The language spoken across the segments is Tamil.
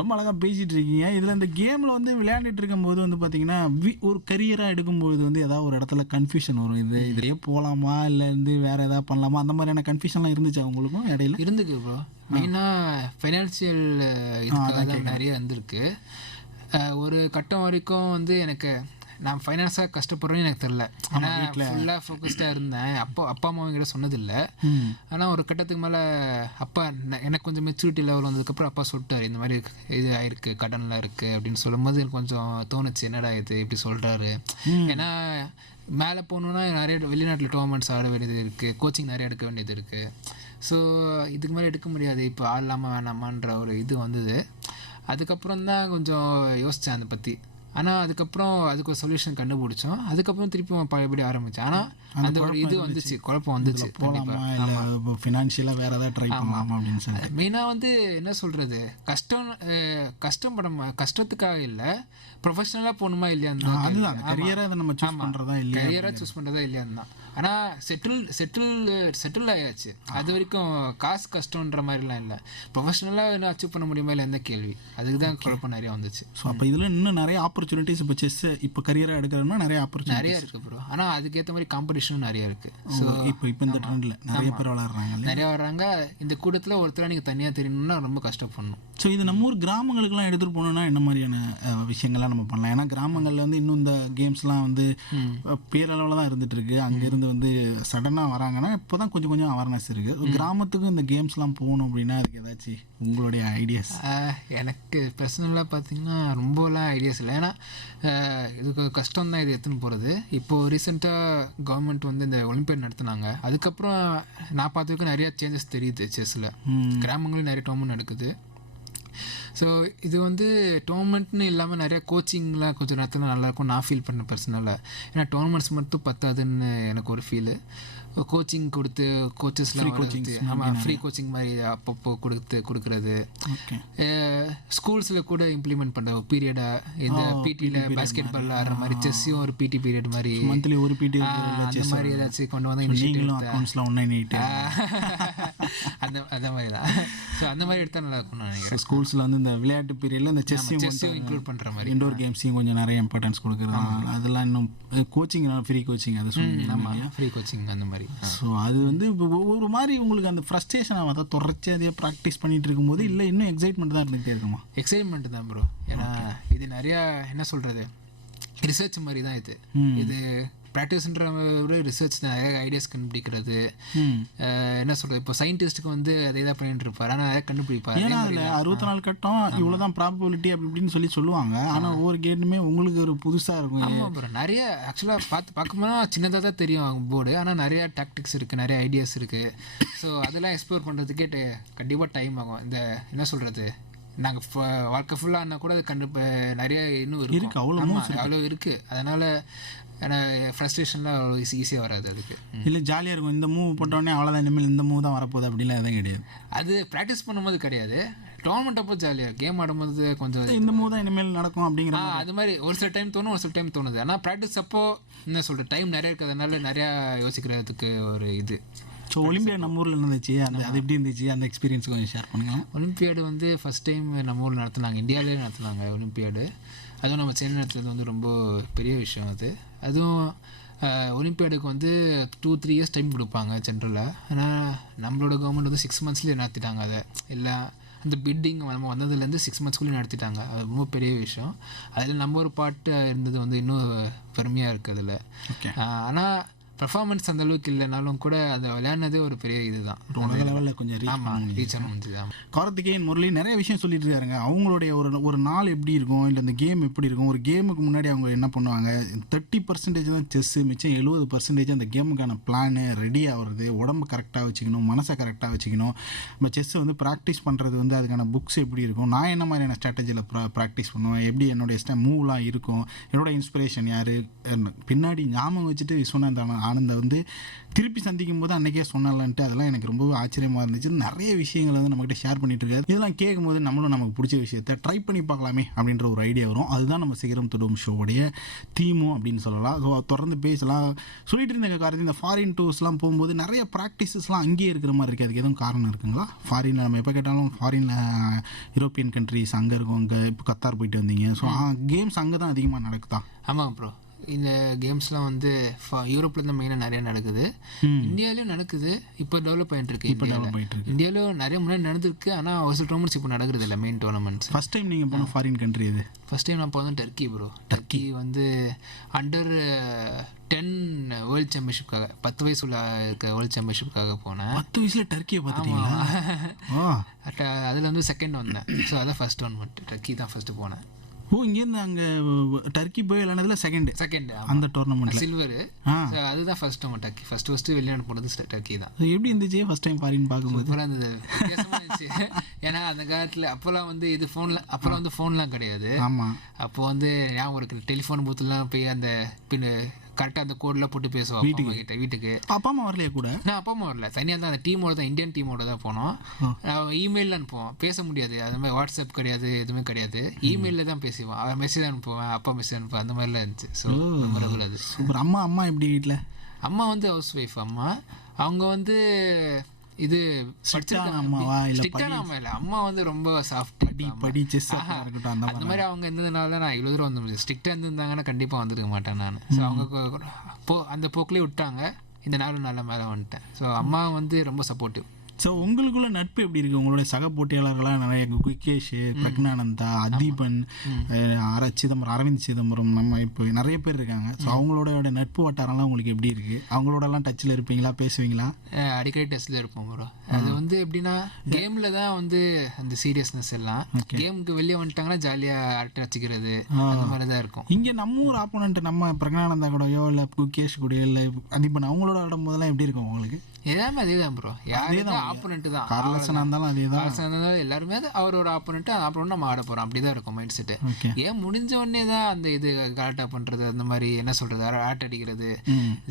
ரொம்ப அழகாக பேசிகிட்டு இருக்கீங்க. இதில் இந்த கேமில் வந்து விளையாண்டுட்டு இருக்கும்போது வந்து பார்த்தீங்கன்னா, ஒரு கரியராக எடுக்கும்போது வந்து ஏதாவது ஒரு இடத்துல கன்ஃபியூஷன் வரும். இதுலயே போகலாமா, இல்லை வந்து வேறு ஏதாவது பண்ணலாமா, அந்த மாதிரியான கன்ஃபியூஷன்லாம் இருந்துச்சா உங்களுக்கும் இடையில? இருந்துக்கு ப்ரோ. மெயினாக ஃபைனான்சியல் இதுக்காக அதான் தான் கேட்குறேன். நிறைய இருந்திருக்கு. ஒரு கட்டம் வரைக்கும் வந்து எனக்கு நான் ஃபைனான்ஸாக கஷ்டப்படுறேன்னு எனக்கு தெரில. ஏன்னா ஃபுல்லாக ஃபோக்கஸ்டாக இருந்தேன். அப்பா அம்மா என்கிட்ட சொன்னதில்லை. ம். ஆனால் ஒரு கட்டத்துக்கு மேலே அப்பா எனக்கு கொஞ்சம் மெச்சூரிட்டி லெவல் வந்ததுக்கப்புறம் அப்பா சொல்லிட்டாரு, இந்த மாதிரி இது ஆயிருக்கு, கடன்லாம் இருக்குது அப்படின்னு சொல்லும்போது எனக்கு கொஞ்சம் தோணுச்சு, என்னடா இது இப்படி சொல்கிறாரு. ஏன்னா மேலே போகணுன்னா நிறைய வெளிநாட்டில் டோர்னமெண்ட்ஸ் ஆட வேண்டியது இருக்குது, கோச்சிங் நிறைய எடுக்க வேண்டியது இருக்குது. ஸோ இதுக்கு மேலே எடுக்க முடியாது, இப்போ ஆடலாமா வேணாமான்ற ஒரு இது வந்தது. அதுக்கப்புறம் தான் கொஞ்சம் யோசித்தேன் அதை பற்றி. ஆனால் அதுக்கப்புறம் அதுக்கு ஒரு சொல்யூஷன் கண்டுபிடிச்சோம். அதுக்கப்புறம் திருப்பி பழையபடி ஆரம்பித்தேன். ஆனால் அந்த ஒரு இது வந்துச்சு, குழப்பம் வந்துச்சு. போகலாமா, இல்லை இப்போ ஃபினான்ஷியலாக வேறு ஏதாவது ட்ரை பண்ணலாமா அப்படின்னு சொல்லி. மெயினாக வந்து என்ன சொல்கிறது, கஷ்டத்துக்காக இல்லை, ப்ரொஃபஷனலாக போகணுமா இல்லையான்னு அதுதான் அந்த கரியரை அதை நம்ம சூஸ் பண்ணுறதா இல்லையா, கரியராக சூஸ் பண்ணுறதா இல்லையான்னு தான். ஆனால் செட்டில் ஆயாச்சு. அது வரைக்கும் காசு கஷ்டன்ற மாதிரிலாம் இல்லை. ப்ரொஃபஷனலாக இன்னும் அச்சீவ் பண்ண முடியுமா இல்லை, எந்த கேள்வி, அதுக்கு தான் குழப்பம் நிறையா வந்துச்சு. ஸோ அப்போ இதில் இன்னும் நிறைய ஆப்பர்ச்சுனிட்டிஸ் இப்போ செஸ் இப்போ கரியராக எடுக்கிறதுனா நிறைய ஆப்பர்ச்சுனிட்டி நிறையா இருக்குது ப்ரோ. ஆனால் அதுக்கேற்ற மாதிரி காம்படிஷனும் நிறையா இருக்குது. ஸோ இப்போ இந்த ட்ரெண்டில் நிறைய பேர் விளையாடுறாங்க இல்லையா? நிறையா வர்றாங்க. இந்த கூட்டத்தில் ஒருத்தராக நீங்கள் தனியாக தெரியணும்னா ரொம்ப கஷ்டப்படணும். ஸோ இது நம்ம ஊர் கிராமங்களுக்குலாம் எடுத்துகிட்டு போகணுன்னா என்ன மாதிரியான விஷயங்கள்லாம் நம்ம பண்ணலாம்? ஏன்னா கிராமங்களில் வந்து இன்னும் இந்த கேம்ஸ்லாம் வந்து பேரளவில் தான் இருந்துகிட்டு இருக்கு. அங்கேருந்து வந்து சடனாக வராங்கன்னா இப்போ தான் கொஞ்சம் கொஞ்சம் அவேர்னஸ் இருக்குது. கிராமத்துக்கும் இந்த கேம்ஸ்லாம் போகணும் அப்படின்னா அதுக்கு ஏதாச்சும் உங்களுடைய ஐடியாஸ்? எனக்கு பர்சனலாக பார்த்தீங்கன்னா ரொம்பலாம் ஐடியாஸ் இல்லை. ஏன்னா இதுக்கு கஷ்டம் தான் இது எடுத்துன்னு போகிறது. இப்போது ரீசெண்டாக கவர்மெண்ட் வந்து இந்த ஒலிம்பியாட் நடத்துனாங்க. அதுக்கப்புறம் நான் பார்த்துருக்க நிறையா சேஞ்சஸ் தெரியுது செஸ்ஸில். கிராமங்களும் நிறைய டோர்னமெண்ட் நடக்குது. ஸோ இது வந்து டோர்னமெண்ட்னு இல்லாமல் நிறையா கோச்சிங்லாம் கொஞ்சம் நடத்தினா நல்லாயிருக்கும் நான் ஃபீல் பண்ணேன் பர்சனலாக. ஏன்னா டோர்னமெண்ட்ஸ் மட்டும் பத்தாதுன்னு எனக்கு ஒரு ஃபீலு. கோச்சிங் கொடுத்து கோச்சஸ்லாம் கொடுத்து, ஆமாம், ஃப்ரீ கோச்சிங் மாதிரி அப்பப்போ கொடுக்குறது. ஸ்கூல்ஸில் கூட இம்ப்ளிமெண்ட் பண்ணுற பீரியடாக இந்த பிடியில் பாஸ்கெட் பால் ஆடுற மாதிரி செஸ்ஸையும் ஒரு பிடி பீரியட் மாதிரி மந்த்லி ஒரு பிடி அந்த மாதிரி ஏதாச்சும் கொண்டு வந்து அந்த மாதிரி தான். ஸோ அந்த மாதிரி எடுத்தால் நல்லா இருக்கும்னு நினைக்கிறேன். ஸ்கூல்ஸில் வந்து இந்த விளையாட்டு பீரியடில் இந்த செஸ்ஸையும் இன்க்ளூட் பண்ணுற மாதிரி, இன்டோர் கேம்ஸையும் கொஞ்சம் நிறைய இம்பார்ட்டன்ஸ் கொடுக்குறது. அதெல்லாம் இன்னும் கோச்சிங், ஃப்ரீ கோச்சிங், அது சொல்லுங்க, ஃப்ரீ கோச்சிங் அந்த மாதிரி. ஸோ அது வந்து இப்போ ஒரு மாதிரி உங்களுக்கு அந்த ஃப்ரஸ்ட்ரேஷன் ஆகாத, தொடர்ச்சி அதையே ப்ராக்டிஸ் பண்ணிட்டு இருக்கும்போது இல்லை இன்னும் எக்ஸைட்மெண்ட் தான் இருந்துகிட்டே இருக்குமா? எக்ஸைட்மெண்ட் தான் ப்ரோ. ஏன்னா இது நிறையா என்ன சொல்கிறது, ரிசர்ச் மாதிரி தான் இது. இது ப்ராக்டிஸ்ன்ற விட ரிசர்ச் நிறைய ஐடியாஸ் கண்டுபிடிக்கிறது. என்ன சொல்கிறது, இப்போ சயின்டிஸ்ட்டுக்கு வந்து அதே தான் பண்ணிட்டு இருப்பார், ஆனால் நிறைய கண்டுபிடிப்பார். ஏன்னா அதில் 64 கட்டம் இவ்வளோதான் ப்ராபபிலிட்டி அப்படி இப்படின்னு சொல்லுவாங்க. ஆனால் ஒவ்வொரு கேட்டுமே உங்களுக்கு ஒரு புதுசாக இருக்கும். ஆமாம் ப்ரோ, நிறைய ஆக்சுவலாக பார்க்கும்போது சின்னதாக தான் தெரியும் போர்டு, ஆனால் நிறையா டாக்டிக்ஸ் இருக்குது, நிறைய ஐடியாஸ் இருக்குது. ஸோ அதெல்லாம் எக்ஸ்ப்ளோர் பண்ணுறதுக்கே கண்டிப்பாக டைம் ஆகும். இந்த என்ன சொல்கிறது, நாங்கள் வாழ்க்கை ஃபுல்லாக ஆனால் கூட அது நிறைய இன்னும் இருக்குது, அவ்வளோ இருக்குது. அதனால் ஃப்ரஸ்ட்ரேஷன்லாம் அவ்வளோ ஈஸியாக வராது. அதுக்கு இல்லை ஜாலியாக இருக்கும், இந்த மூவ் போட்டோடனே அவ்வளோதான், இனிமேல் இந்த மூவ் தான் வரப்போகுது அப்படிலாம் எதுவும் கிடையாது. அது ப்ராக்டிஸ் பண்ணும்போது கிடையாது, டோர்னமெண்ட் அப்போ ஜாலியாக கேம் ஆடும்போது கொஞ்சம் இந்த மூவ் தான் இனிமேல் நடக்கும் அப்படிங்கிற அது மாதிரி ஒரு சில டைம் தோணும், ஒரு சில டைம் தோணுது. ஆனால் ப்ராக்டிஸ் அப்போ என்ன சொல்கிறது, டைம் நிறைய இருக்கிறதுனால நிறையா யோசிக்கிறதுக்கு ஒரு இது. ஸோ ஒலிம்பியாட் நம்ம ஊரில் இருந்துச்சு, அது எப்படி இருந்துச்சு, அந்த எக்ஸ்பீரியன்ஸ் கொஞ்சம் ஷேர் பண்ணுங்கள். ஒலிம்பியாடு வந்து ஃபஸ்ட் டைம் நம்ம ஊரில் நடத்துனாங்க, இந்தியாவிலே நடத்துனாங்க ஒலிம்பியாடு. அதுவும் நம்ம சென்னை நடத்துறது வந்து ரொம்ப பெரிய விஷயம். அதுவும் ஒலிம்பியாடுக்கு வந்து 2-3 இயர்ஸ் டைம் கொடுப்பாங்க ஜென்ரலாக. ஆனால் நம்மளோட கவர்மெண்ட் வந்து 6 மந்த்ஸ்லேயே நடத்திட்டாங்க. அதை இல்லை, அந்த பிட்டிங் நம்ம வந்ததுலேருந்து 6 மந்த்ஸ்குள்ளேயே நடத்திட்டாங்க. அது ரொம்ப பெரிய விஷயம். அதில் நம்ம ஒரு பாட்டு இருந்தது வந்து இன்னும் பெருமையாக இருக்குது அதில். ஆனால் பெர்ஃபார்மன்ஸ் அந்த அளவுக்கு இல்லைனாலும் கூட அந்த விளையாடுனதே ஒரு பெரிய இதுதான், உலக லெவலில் கொஞ்சம் ரீச் ஆக முடிஞ்சுது. கார்த்திகேயன் முரளி நிறைய விஷயம் சொல்லிட்டு இருக்காருங்க. அவங்களுடைய ஒரு நாள் எப்படி இருக்கும், இல்லை இந்த கேம் எப்படி இருக்கும், ஒரு கேமுக்கு முன்னாடி அவங்க என்ன பண்ணுவாங்க, 30% தான் செஸ்ஸு, மிச்சம் 70% அந்த கேமுக்கான பிளானு ரெடி ஆகிறது, உடம்பு கரெக்டாக வச்சுக்கணும், மனசை கரெக்டாக வச்சுக்கணும். நம்ம செஸ்ஸை வந்து ப்ராக்டிஸ் பண்ணுறது வந்து அதுக்கான புக்ஸ் எப்படி இருக்கும், நான் என்ன மாதிரியான ஸ்ட்ராட்டஜியில் ப்ராக்டிஸ் பண்ணுவேன், எப்படி என்னுடைய மூவ்லாம் இருக்கும், என்னோட இன்ஸ்பிரேஷன் யார், பின்னாடி ஞாபகம் வச்சுட்டு விஸ்வநாதன் ஆனந்தை வந்து திருப்பி சந்திக்கும் போது அன்றைக்கே சொன்னலான்ட்டு அதெல்லாம் எனக்கு ரொம்பவே ஆச்சரியமாக இருந்துச்சு. நிறைய விஷயங்களை வந்து நம்மகிட்ட ஷேர் பண்ணிட்டு இருக்காரு. இதெல்லாம் கேட்கும்போது நம்மளும் நமக்கு பிடிச்ச விஷயத்தை ட்ரை பண்ணி பார்க்கலாமே அப்படின்ற ஒரு ஐடியா வரும். அதுதான் நம்ம சிகரம் தொடும் ஷோவுடைய தீமும் அப்படின்னு சொல்லலாம். ஸோ தொடர்ந்து பேசலாம். சொல்லிட்டு இருந்த காரணம் இந்த ஃபாரின் டூர்ஸ்லாம் போகும்போது நிறைய ப்ராக்டிசஸ்லாம் அங்கேயே இருக்கிற மாதிரி இருக்குது. அதுக்கு எதுவும் காரணம் இருக்குங்களா? ஃபாரினில் நம்ம எப்போ கேட்டாலும் ஃபாரினில் யூரோப்பியன் கண்ட்ரிஸ் அங்கே இருக்கும். அங்கே இப்போ கத்தார் போயிட்டு வந்தீங்க. ஸோ கேம்ஸ் அங்கே தான் அதிகமாக நடக்குதா? ஆமாம் ப்ரோ, இந்த கேம்ஸ்லாம் வந்து யூரோப்பில் தான் மெயினாக நிறையா நடக்குது. இந்தியாவிலையும் நடக்குது. இப்போ டெவலப் ஆகிட்டு இருக்கு. இந்தியாவிலும் நிறைய முன்னாடி நடந்திருக்கு. ஆனால் ஒரு சில டோர்னமெண்ட்ஸ் இப்போ நடக்கிறது இல்லை, மெயின் டோர்னமெண்ட்ஸ். ஃபர்ஸ்ட் டைம் நீங்கள் போன ஃபாரின் கண்ட்ரி இது? ஃபர்ஸ்ட் டைம் நான் போனது டர்க்கி ப்ரோ. டர்க்கி வந்து அண்டர் 10 வேர்ல்டு சாம்பியன்ஷிப்காக, 10 வயசு உள்ள இருக்க வேர்ல்டு சாம்பியன்ஷிப்காக போனேன். 10 வயசில் டர்க்கியை பார்த்துட்டீங்களா? அதில் வந்து செகண்ட் வந்தேன். ஸோ அதான் ஃபர்ஸ்ட் டோர்னமெண்ட். டர்க்கி தான் ஃபர்ஸ்ட்டு போனேன். ஓ, இங்கேருந்து அங்கே டர்க்கி போய் விளையாடுறதுல செகண்ட் அந்த டோர்னமெண்ட் சில்வர். அதுதான் ஃபர்ஸ்ட் நம்ம டர்க்கி ஃபர்ஸ்ட் வெளிநாடு போனது டர்க்கி தான். எப்படி இருந்துச்சு ஃபர்ஸ்ட் டைம் ஃபாரின் பார்க்கும்போது? சூப்பராக இருந்தது, வித்தியாசமாக இருந்துச்சு. ஏன்னா அந்த காலத்தில் அப்போல்லாம் வந்து இது ஃபோனில், அப்போல்லாம் வந்து ஃபோன்லாம் கிடையாது. ஆமாம். அப்போ வந்து ஞாபகம் இருக்குது, டெலிஃபோன் பூத்துலாம் போய் அந்த பின் கரெக்டாக அந்த கோடெலாம் போட்டு பேசுவோம் வீட்டுக்கு. அப்பா அம்மா வரலையா கூட? நான் அப்பா அம்மா வரல, தனியாக தான் அந்த டீமோட தான், இந்தியன் டீமோட தான் போனோம். இமெயிலில் அனுப்புவோம், பேச முடியாது. அது மாதிரி வாட்ஸ்அப் கிடையாது, எதுவுமே கிடையாது. இமெயிலில் தான் பேசுவோம். அவன் மெசேஜ் அனுப்புவேன், அப்பா மெசேஜ் அனுப்புவேன், அந்த மாதிரிலாம் இருந்துச்சு. ஸோ மெமரபிள் அது. சூப்பர். அம்மா எப்படி வீட்டில்? அம்மா வந்து ஹவுஸ் ஒய்ஃப். அவங்க வந்து இது அம்மாவா? அம்மா வந்து ரொம்ப சாஃப்ட், படி செஸ் அந்த மாதிரி அவங்க இருந்ததுனால தான் நான் இவ்வளோ தூரம் வந்து. ஸ்ட்ரிக்டாக இருந்திருந்தாங்கன்னா கண்டிப்பாக வந்துருக்க மாட்டேன் நான். ஸோ அவங்க அந்த போக்கிலே விட்டாங்க. இந்த நாளும் நல்ல மேலே வந்துட்டேன். ஸோ அம்மா வந்து ரொம்ப சப்போர்ட்டிவ். ஸோ உங்களுக்குள்ள நட்பு எப்படி இருக்குது? உங்களுடைய சக போட்டியாளர்களாக நிறைய குகேஷ், பிரக்னானந்தா, அதீபன், சிதம்பரம், அரவிந்த் சிதம்பரம், நம்ம இப்போ நிறைய பேர் இருக்காங்க. ஸோ அவங்களோட நட்பு வட்டாரம்லாம் உங்களுக்கு எப்படி இருக்குது? அவங்களோடலாம் டச்சில் இருப்பீங்களா, பேசுவீங்களா? அடிக்கடி டச்சில் இருப்போம் ப்ரோ. அது வந்து எப்படின்னா கேமில் தான் வந்து அந்த சீரியஸ்னஸ் எல்லாம். கேமுக்கு வெளியே வந்துட்டாங்கன்னா ஜாலியாக அரட்டை வச்சுக்கிறது, அந்த மாதிரி தான் இருக்கும். இங்கே நம்ம ஊர் ஆப்போனண்ட் நம்ம பிரக்னானந்தா கூடயோ இல்லை குகேஷ் கூடயோ இல்லை அதீபன் அவங்களோட ஆடும் போதெல்லாம் எப்படி இருக்கும் உங்களுக்கு? எல்லாமே அதே தான் ப்ரோ. யாரே தான் ஆப்போனண்ட் தான். கார்லசனா இருந்தாலும் அதே தான். எல்லாருமே அவரோட ஆப்போனண்ட், அப்புறம் நம்ம ஆட போகிறோம், அப்படி தான் இருக்கும் மைண்ட் செட்டு. ஏன் முடிஞ்ச உடனே தான் அந்த இது கலாட்டா பண்ணுறது, அந்த மாதிரி என்ன சொல்கிறது, ஆட்ட அடிக்கிறது,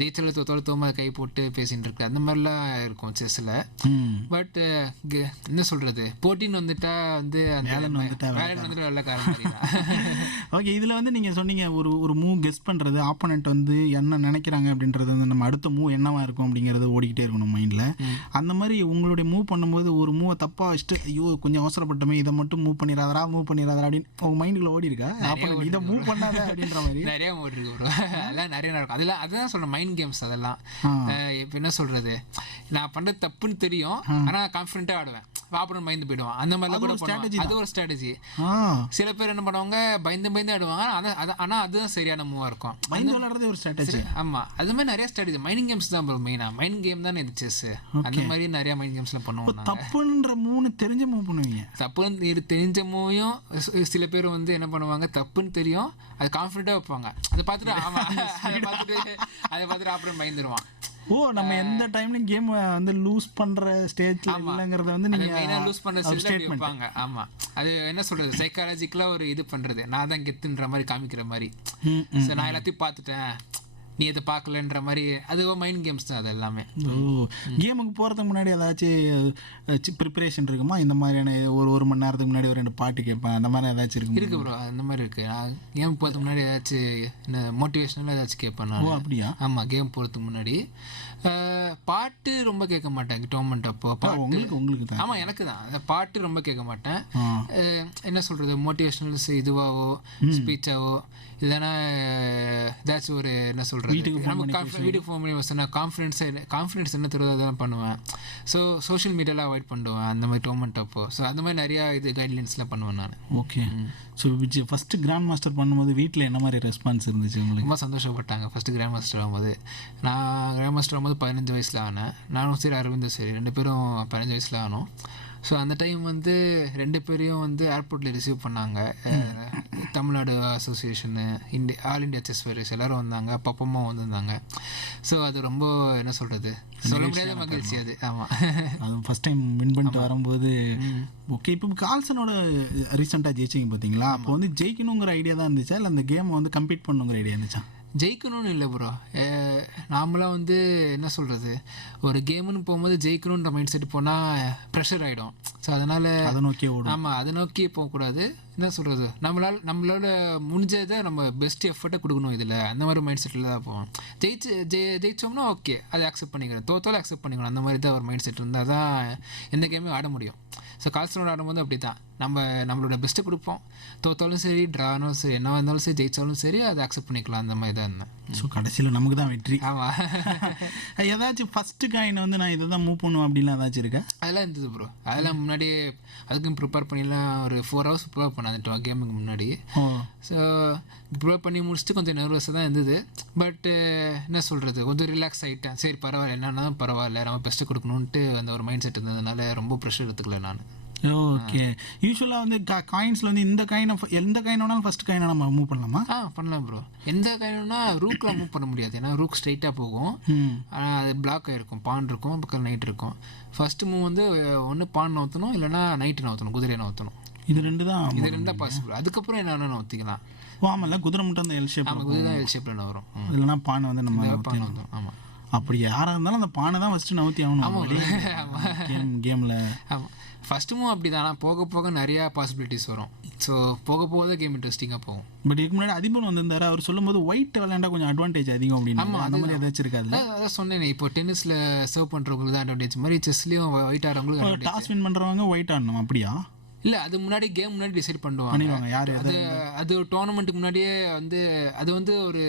ஜெயிச்சல தோமா கை போட்டு பேசிட்டு இருக்கு, அந்த மாதிரிலாம் இருக்கும் செஸ்ஸில். பட் என்ன சொல்கிறது, போட்டின்னு வந்துட்டா வந்து வேலைன்னு வந்துட்டு வெள்ளக்கார மாதிரி தான். ஓகே, இதில் வந்து நீங்கள் சொன்னீங்க ஒரு மூவ் கெஸ் பண்ணுறது, ஆப்போனண்ட் வந்து என்ன நினைக்கிறாங்க அப்படின்றது வந்து நம்ம அடுத்த மூவ் என்னவா இருக்கும் அப்படிங்கிறது ஓடிக்கிட்டே இருக்கும் மைண்டில். அந்த மாதிரி உங்களுடைய மூவ் பண்ணும்போது ஒரு மூவை தப்பாக வச்சுட்டு ஐயோ கொஞ்சம் அவசரப்பட்டமே, இதை மட்டும் மூவ் பண்ணிடாதரா அப்படின்னு உங்க மைண்டுக்குள்ள ஓடி இருக்கா? இதை மூவ் பண்ணாத அப்படின்ற மாதிரி நிறைய ஓடி இருக்கு ப்ரோ. அதெல்லாம் நிறைய நடக்கும். அதெல்லாம் அதுதான் சொல்கிறேன், மைண்ட் கேம்ஸ். அதெல்லாம் இப்போ என்ன சொல்கிறது, நான் பண்ணுறது தப்புன்னு தெரியும், ஆனால் கான்ஃபிடென்ட்டாக ஆடுவேன். ஆப்போனன்ட் பயந்து போயிடுவான். அந்த மாதிரிலாம் கூட ஸ்ட்ராட்டஜி. அது ஒரு ஸ்ட்ராட்டஜி. சில பேர் என்ன பண்ணுவாங்க, பயந்து ஆடுவாங்க. ஆனால் அதுதான் சரியான மூவாக இருக்கும். பயந்து விளையாடுறது ஒரு ஸ்ட்ராட்டஜி. ஆமாம், அது மாதிரி நிறைய ஸ்ட்ராட்டஜி. மைண்ட் கேம்ஸ் தான் மெயினாக. மைண்ட் கேம் தானே இது செஸ். அந்த மாதிரி நிறைய மைண்ட் கேம்ஸ்லாம் பண்ணுவோம். தப்புன்ற மூணு தெரிஞ்ச மூவ் பண்ணுவீங்க. தப்புன்னு தெரிஞ்ச மூவையும் சில பேர் வந்து என்ன பண்ணுவாங்க, தப்புன்னு தெரியும், அது கான்ஃபிடென்ட்டாக வைப்பாங்க. அதை பார்த்துட்டு அதை பார்த்துட்டு அப்புறம் பயந்துருவான். ஓ, நம்ம எந்த டைம்லயும் கேம் வந்து லூஸ் பண்ற ஸ்டேஜ்ல இல்லங்கறத வந்து நீங்க மெயினா லூஸ் பண்ற ஸ்டேஜ்ல வைப்பாங்க. ஆமா, அது என்ன சொல்றது, சைக்காலஜிக்கலா ஒரு இது பண்றது, நான் தான் கெத்துன்ற மாதிரி காமிக்கிற மாதிரி. சோ நான் எல்லாத்தையும் பார்த்துட்டேன், நீ இதை பார்க்கலன்ற மாதிரி. அது மைண்ட் கேம்ஸ் தான் அது எல்லாமே. ஓ, கேமுக்கு போகிறதுக்கு முன்னாடி ஏதாச்சும் ப்ரிப்பரேஷன் இருக்குமா? இந்த மாதிரியான ஒரு மணி நேரத்துக்கு முன்னாடி ஒரு 2 பாட்டு கேட்பேன், அந்த மாதிரி ஏதாச்சும் இருக்கு ப்ரோ? அந்த மாதிரி இருக்கு. நான் கேம் போகிறதுக்கு முன்னாடி ஏதாச்சும் மோட்டிவேஷனலாக ஏதாச்சும் கேட்பேன் நான். அப்படியா? ஆமாம், கேம் போகிறதுக்கு முன்னாடி பாட்டு ரொம்ப கேட்க மாட்டேன். டோர்னமெண்ட் அப்போ உங்களுக்கு ஆமாம், எனக்கு தான். அந்த பாட்டு ரொம்ப கேட்க மாட்டேன். என்ன சொல்கிறது, மோட்டிவேஷனல்ஸ் இதுவாகவோ ஸ்பீச்சாவோ இல்லைன்னா ஏதாச்சும் ஒரு என்ன சொல்கிறது, வீட்டுக்கு ஃபோன் பண்ணி சொன்னால் கான்ஃபிடன்ஸ் என்ன தருவதோ அதெல்லாம் பண்ணுவேன். ஸோ சோஷியல் மீடியாவில் அவாய்ட் பண்ணுவேன் அந்த மாதிரி டோர்னமெண்ட் அப்போ. ஸோ அந்த மாதிரி நிறையா இது கைட்லைன்ஸ்லாம் பண்ணுவேன் நான். Okay. So first grand master பண்ணும்போது வீட்டில் என்ன மாதிரி ரெஸ்பான்ஸ் இருந்துச்சு உங்களுக்கு? ரொம்ப சந்தோஷப்பட்டாங்க. ஃபஸ்ட்டு கிராண்ட் மாஸ்டர் ஆகும்போது, நான் கிராண்ட் மாஸ்டர் ஆகும்போது 15 வயசில் ஆனேன். நானும் சரி, அரவிந்தும் சரி, 2 பேரும் 15 வயசில் ஆனோம். ஸோ அந்த டைம் வந்து 2 பேரையும் வந்து ஏர்போர்ட்டில் ரிசீவ் பண்ணாங்க. Tamil Nadu association, all India chess federation எல்லோரும் வந்தாங்க, பப்பம்மா வந்திருந்தாங்க. ஸோ அது ரொம்ப என்ன சொல்கிறது, சொல்ல முடியாத மகிழ்ச்சி அது. ஆமாம், அது ஃபஸ்ட் டைம் வின் பண்ணிட்டு வரும்போது. ஓகே, இப்போ கால்சனோட ரீசெண்டாக ஜெயிச்சிங்க பார்த்தீங்களா? அப்போ வந்து ஜெயிக்கணுங்கிற ஐடியா தான் இருந்துச்சா, இல்லை அந்த கேமை வந்து கம்ப்ளீட் பண்ணுங்கிற ஐடியா இருந்துச்சா? ஜெயிக்கணும்னு இல்லை ப்ரோ. நாமளாம் வந்து என்ன சொல்கிறது, ஒரு கேமுன்னு போகும்போது ஜெயிக்கணுன்ற மைண்ட் செட் போனால் ப்ரெஷர் ஆகிடும். ஸோ அதனால் அதை நோக்கியே ஓடும். ஆமாம், அதை நோக்கி போகக்கூடாது. என்ன சொல்கிறது, நம்மளோட முடிஞ்சதை நம்ம பெஸ்ட் எஃபர்ட்டை கொடுக்கணும் இதில், அந்த மாதிரி மைண்ட் செட்டில் தான் போவோம். ஜெயிச்சோம்னா ஓகே, அதை அக்செப்ட் பண்ணிக்கிறேன், தோத்தாலும் அக்செப்ட் பண்ணிக்கணும், அந்த மாதிரி தான் ஒரு மைண்ட் செட் இருந்தால் தான் எந்த கேமே ஆட முடியும். ஸோ கால்சனோட ஆடும்போது அப்படி தான், நம்மளோட பெஸ்ட்டு கொடுப்போம், தோத்தாலும் சரி ட்ரானும் சரி என்ன இருந்தாலும் சரி ஜெயிச்சாலும் சரி அதை அக்செப்ட் பண்ணிக்கலாம், அந்த மாதிரி தான் இருந்தேன். ஸோ கடைசியில் நமக்கு தான் வெற்றி. ஆமாம். ஏதாச்சும் ஃபஸ்ட்டு காயின் வந்து நான் இதை தான் மூவ் பண்ணுவேன் அப்படின்லாம் ஏதாச்சும் இருக்கா? அதெல்லாம் இருந்தது ப்ரோ. அதெல்லாம் முன்னாடியே அதுக்கும் ப்ரிப்பேர் பண்ணிலாம் ஒரு 4 hours ப்ரிப்பேர் பண்ணேன் அந்த கேமுக்கு முன்னாடி. ஸோ ப்ரிப்பேர் பண்ணி முடிச்சுட்டு கொஞ்சம் நர்வஸாக தான் இருந்தது. பட்டு என்ன சொல்கிறது, கொஞ்சம் ரிலாக்ஸ் ஆகிட்டேன். சரி பரவாயில்ல, என்னன்னா பரவாயில்ல, நம்ம பெஸ்ட்டு கொடுக்கணுன்ட்டு அந்த ஒரு மைண்ட் செட் இருந்ததுனால ரொம்ப ப்ரெஷர் எடுத்துக்கல நான். ஓகே. யூஸ்வலாக வந்து காயின்ஸில் வந்து இந்த காயினை எந்த காயின் வேணாலும் ஃபஸ்ட் காயினை நம்ம மூவ் பண்ணலாமா? பண்ணலாம் ப்ரோ. எந்த காயினா ரூக்கில் மூவ் பண்ண முடியாது, ஏன்னா ரூக் ஸ்ட்ரைட்டாக போகும், அது பிளாக் ஆகிருக்கும், பான் இருக்கும், பக்கம் நைட் இருக்கும். ஃபஸ்ட்டு மூவ் வந்து ஒன்று பான் நவுத்தணும், இல்லைனா நைட்டு நவுத்தணும், குதிரையை நவுத்தணும். இது ரெண்டு தான் பாசிபிள். அதுக்கப்புறம் என்னென்ன நவுத்திக்கலாம். ஆமாம்ல, குதிரை மட்டும் அந்த எல் ஷேப். ஆமாம், குதிரை எல் ஷேப்பில் வரும். இல்லைனா பானை வந்து நம்ம பான் வந்துடும். ஆமாம், அப்படி யாராக இருந்தாலும் அந்த பானை தான் ஃபஸ்ட்டு நவுத்தி ஆகணும் கேமில். ஆமாம், ஃபஸ்ட்டு மூவ் அப்படி தான். ஆனால் போக போக நிறையா பாசிபிலிட்டிஸ் வரும். ஸோ போக போக தான் கேம் இன்ட்ரெஸ்டிங்காக போகும். பட் இதுக்கு முன்னாடி அதிபன் வந்திருந்தாரு, அவர் சொல்லும்போது ஒயிட் விளையாண்டா கொஞ்சம் அட்வான்டேஜ் அதிகம் அப்படின்னு. ஆமாம், அந்த மாதிரி ஏதாச்சும் இருக்காது? அதான் சொன்னேன், இப்போ டென்னிஸில் சர்வ் பண்ணுறவங்களுக்கு தான் அட்வான்டேஜ் மாதிரி செஸ்லேயும் ஒயிட் ஆடுறவங்களுக்கு டாஸ் வின் பண்ணுறவங்க ஒயிட் ஆடணும் அப்படியா? இல்லை, அது முன்னாடி கேம் முன்னாடி டிசைட் பண்ணுவாங்க யார். அது டோர்னமெண்ட்டுக்கு முன்னாடியே வந்து அது வந்து ஒரு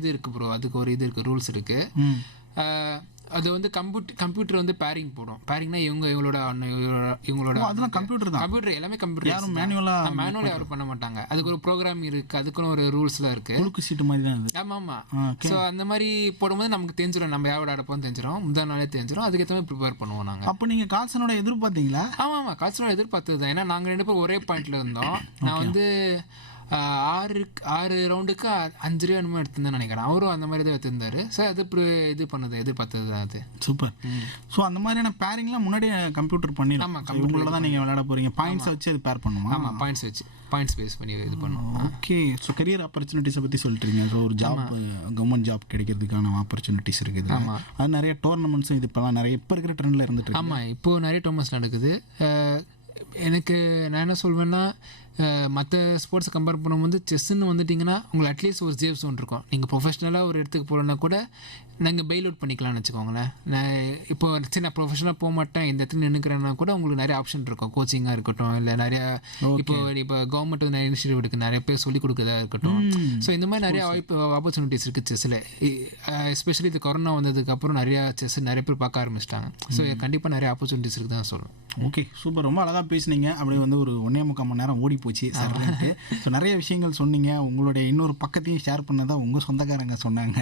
இது இருக்குது ப்ரோ, அதுக்கு ஒரு இது இருக்குது, ரூல்ஸ் இருக்குது. அது வந்து கம்ப்யூட்டர் வந்து பேரிங் போடும். பேரிங்னா இவங்களோட அதெல்லாம் கம்ப்யூட்டர் தான். கம்ப்யூட்டர் எல்லாமே கம்ப்யூட்டர், யாரும் மேனுவலாக யாரும் பண்ண மாட்டாங்க. அதுக்கு ஒரு ப்ரோக்ராம் இருக்குது, அதுக்குன்னு ஒரு ரூல்ஸ்லாம் இருக்குது. குலுக்கு சீட்டு மாதிரி தான் அது. ஆமாம் ஆமாம். ஸோ அந்த மாதிரி போடும்போது நமக்கு தெரிஞ்சிடும், நம்ம யாரோட அடப்போம் தெரிஞ்சிடும், முதல் நாளே தெரிஞ்சிடும். அதுக்கேற்ற மாதிரி ப்ரிப்பேர் பண்ணுவோம் நாங்கள். அப்போ நீங்கள் கால்சனோட எதிர்பார்த்தீங்களா? ஆமாம், கால்சனோட எதிர்பார்த்தது தான். ஏன்னா நாங்கள் 2 பேரும் ஒரே பாயிண்ட்ல இருந்தோம். நான் வந்து 6 ரவுண்டுக்கு 5 ரூபா என்னமோ எடுத்திருந்தேன்னு நினைக்கிறேன். அவரும் அந்த மாதிரி தான் எடுத்திருந்தாரு. ஸோ அது இது பண்ணது எதிர்பார்த்தது தான் அது. சூப்பர். ஸோ அந்த மாதிரியான பேரிங்லாம் முன்னாடியே கம்ப்யூட்டர் பண்ணிடலாம். ஆமாம், கம்ப்யூட்டரில் தான் நீங்கள் விளையாட போகிறீங்க. பாயிண்ட்ஸை வச்சு அது பேர் பண்ணுமா? ஆமாம், பாயிண்ட்ஸ் பேஸ் பண்ணி இது பண்ணுவோம். ஓகே. ஸோ கரியர் ஆப்பர்ச்சுனிட்டிஸை பற்றி சொல்லிட்டுருங்க. ஸோ ஒரு ஜாப், கவர்மெண்ட் ஜாப் கிடைக்கிறதுக்கான ஆப்பர்ச்சுனிட்டிஸ் இருக்குது. ஆமாம், அது நிறைய டோர்னமெண்ட்ஸும் இது இப்போலாம் நிறைய இப்போ இருக்கிற ட்ரெண்டில் இருந்துட்டு. ஆமாம், இப்போது நிறைய டோர்னமெண்ட்ஸ் நடக்குது. எனக்கு நான் என்ன சொல்வேன்னா, மற்ற ஸ்போர்ட்ஸை கம்பேர் பண்ணும்போது செஸ்ஸுன்னு வந்துட்டிங்கன்னா உங்களுக்கு அட்லீஸ்ட் ஒரு சேஃப் ஜோன் இருக்கும். நீங்கள் ப்ரொஃபஷ்னலாக ஒரு இடத்துக்கு போகிறோன்னா கூட நாங்கள் பெயில் அவுட் பண்ணிக்கலாம்னு வச்சுக்கோங்களேன். நான் இப்போ நான் ப்ரொஃபஷனலாக போக மாட்டேன், இந்த இடத்துல நின்றுக்கிறேன்னா கூட உங்களுக்கு நிறைய ஆப்ஷன் இருக்கும். கோச்சிங்காக இருக்கட்டும், இல்லை நிறையா இப்போ கவர்மெண்ட் வந்து நிறைய இனிஷியேட்டிவ் இருக்குது, நிறைய பேர் சொல்லிக் கொடுக்குறதா இருக்கட்டும். ஸோ இந்த மாதிரி நிறைய ஆப்பர்ச்சுனிட்டிஸ் இருக்குது செஸ்ஸில். எஸ்பெஷலி இது கொரோனா வந்ததுக்கப்புறம் நிறையா செஸ் நிறைய பேர் பார்க்க ஆரம்பிச்சிட்டாங்க. ஸோ கண்டிப்பாக நிறைய ஆப்பர்ச்சுனிட்டிஸ் இருக்குது தான் சொல்லுவேன். Okay, super. ரொம்ப அழகாக பேசுனீங்க. அப்படியே வந்து ஒரு 1.25 மணி நேரம் ஓடி போச்சு சரின்ட்டு. ஸோ நிறைய விஷயங்கள் சொன்னீங்க. உங்களுடைய இன்னொரு பக்கத்தையும் ஷேர் பண்ணதான் உங்கள் சொந்தக்காரங்க சொன்னாங்க.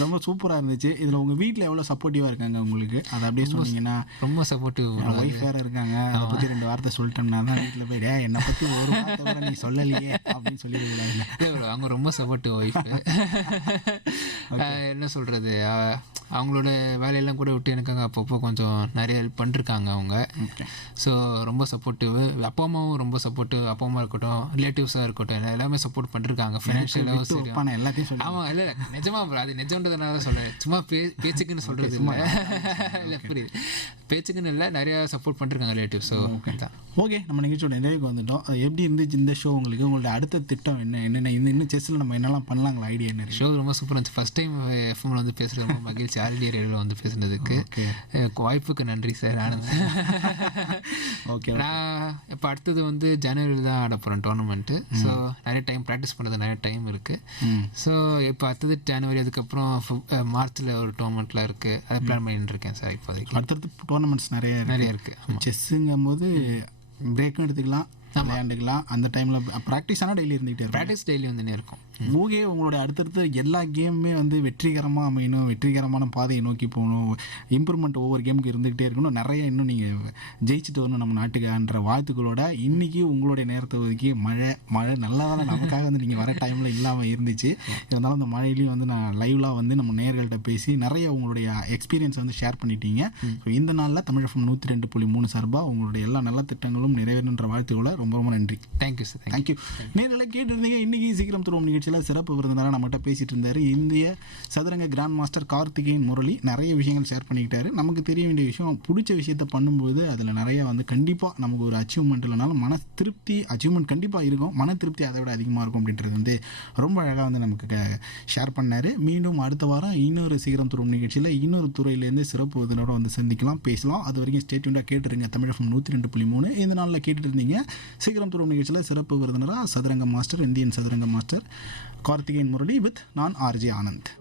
ரொம்ப சூப்பராக இருந்துச்சு. இதில் உங்கள் வீட்டில் எவ்வளோ சப்போர்ட்டிவாக இருக்காங்க உங்களுக்கு, அதை அப்படியே சொன்னீங்கன்னா? ரொம்ப சப்போர்ட்டிவ். ஒய்ஃப் வேறு இருக்காங்க. அதை பற்றி 2 வார்த்தை சொல்லிட்டோம்னா தான் வீட்டில் போய் என்னை பற்றி ஒரு வார்த்தை வேறு நீ சொல்லலையே அப்படின்னு சொல்லிடுவீங்களா? அவங்க ரொம்ப சப்போர்ட்டிவ் ஒய்ஃப். என்ன சொல்கிறது, அவங்களோட வேலையெல்லாம் கூட விட்டு எனக்காக அப்பப்போ கொஞ்சம் நிறைய ஹெல்ப் பண்ணிருக்காங்க அவங்க. ஸோ ரொம்ப சப்போர்ட்டிவ். அப்பா அம்மாவும் ரொம்ப சப்போர்ட்டிவ். அப்பா அம்மா இருக்கட்டும், ரிலேட்டிவ்ஸாக இருக்கட்டும், எல்லாமே சப்போர்ட் பண்ணிருக்காங்க. ஃபினான்ஷியலாகவும் சரி. எல்லாத்தையும் ஆமாம், இல்லை நிஜமா ப்ரோ, அது நிஜம்ன்றதுனால சொல்கிறேன். சும்மா பேச்சுக்குன்னு சொல்கிறது இல்லை. இல்லை புரியுது, பேச்சுக்குன்னு இல்லை, நிறையா சப்போர்ட் பண்ணிருக்காங்க ரிலேட்டிவ். ஸோ ஓகே, நம்ம நிகழ்ச்சியோட நிறைவுக்கு வந்துட்டோம். அது எப்படி இருந்துச்சு இந்த ஷோ உங்களுக்கு? உங்களோட அடுத்த திட்டம் என்னென்ன இன்னும் செஸ்ஸில் நம்ம என்னெல்லாம் பண்ணலாங்களா? ஐடியா என்ன? ஷோ ரொம்ப சூப்பராக இருந்துச்சு. ஃபஸ்ட் டைம் எஃப்எம்ல வந்து பேசுகிறது ரொம்ப மகிழ்ச்சி. ஆல்ரெடி ரேடியோவில் வந்து பேசுனதுக்கு வாய்ப்புக்கு நன்றி சார். ஆனந்த். ஓகே, நான் இப்போ அடுத்தது வந்து ஜனவரியில் தான் ஆட போகிறேன் டோர்னமெண்ட்டு. ஸோ நிறைய டைம் ப்ராக்டிஸ் பண்ணுறது நிறைய டைம் இருக்குது. ஸோ இப்போ அடுத்தது ஜனவரி, அதுக்கப்புறம் மார்ச்சில் ஒரு டோர்னமெண்ட்லாம் இருக்குது. அதை பிளான் பண்ணிட்டு இருக்கேன் சார். இப்போதைக்கு அடுத்தது டோர்னமெண்ட்ஸ் நிறைய இருக்குது. செஸ்ஸுங்கும் போது பிரேக்கும் எடுத்துக்கலாம், விளையாண்டுக்கலாம். அந்த டைமில் ப்ராக்டிஸ் ஆனால் டெய்லி இருந்துகிட்டே ப்ராக்டிஸ் டெய்லி வந்துனே இருக்கும். ஓகே, உங்களுடைய அடுத்தடுத்த எல்லா கேமுமே வந்து வெற்றிகரமாக அமையணும், வெற்றிகரமான பாதையை நோக்கி போகணும், இம்ப்ரூவ்மெண்ட் ஒவ்வொரு கேமுக்கு இருந்துகிட்டே இருக்கணும், நிறைய இன்னும் நீங்கள் ஜெயிச்சுட்டு வரணும் நம்ம நாட்டுக்குன்ற வாழ்த்துக்களோட இன்றைக்கி உங்களுடைய நேரத்தை ஒதுக்கி மழை நல்லா தானே நமக்காக வந்து நீங்கள் வர டைமில் இல்லாமல் இருந்துச்சு. இருந்தாலும் அந்த மழையிலையும் வந்து நான் லைவ்லாம் வந்து நம்ம நேயர்கள்ட்ட பேசி நிறைய உங்களுடைய எக்ஸ்பீரியன்ஸ் வந்து ஷேர் பண்ணிட்டீங்க. ஸோ இந்த நாளில் தமிழ் FM 102.3 சார்பாக உங்களுடைய எல்லா நல்ல திட்டங்களும் நிறைவேறுன்ற வாழ்த்துக்களோட ரொம்ப ரொம்ப நன்றி. Thank you sir. தேங்க்யூ. நேரில் கேட்டிருந்தீங்க. இன்றைக்கி சீக்கிரம் திரும்ப நிகழ்ச்சியில் சிறப்பு விருந்தினராக நம்மகிட்ட பேசிகிட்டு இருந்தார் இந்திய சதுரங்க கிராண்ட் மாஸ்டர் கார்த்திகேயன் முரளி. நிறைய விஷயங்கள் ஷேர் பண்ணிக்கிட்டாரு. நமக்கு தெரிய வேண்டிய விஷயம், பிடிச்ச விஷயத்தை பண்ணும்போது அதில் நிறையா வந்து கண்டிப்பாக நமக்கு ஒரு அச்சீவ்மெண்ட் இல்லைனாலும் மன திருப்தி, அச்சீவ்மெண்ட் கண்டிப்பாக இருக்கும், மன திருப்தி அதை விட அதிகமாக இருக்கும் அப்படின்றது வந்து ரொம்ப அழகாக வந்து நமக்கு ஷேர் பண்ணார். மீண்டும் அடுத்த வாரம் இன்னொரு சீக்கிரம் திரும்ப நிகழ்ச்சியில் இன்னொரு துறையிலேருந்து சிறப்பு விருந்தினரோட வந்து சந்திக்கலாம், பேசலாம். அது வரைக்கும் ஸ்டே டியூன்டாக கேட்டுருங்க தமிழ் FM 102.3. இந்த நாளில் கேட்டுட்டு இருந்தீங்க சீக்கிரம் திரும்ப நிகழ்ச்சியில் சிறப்பு விருந்தினராக சதுரங்க மாஸ்டர், இந்தியன் சதுரங்க மாஸ்டர் கார்த்திகேயன் முரளி வித் நான் RJ ஆனந்த்.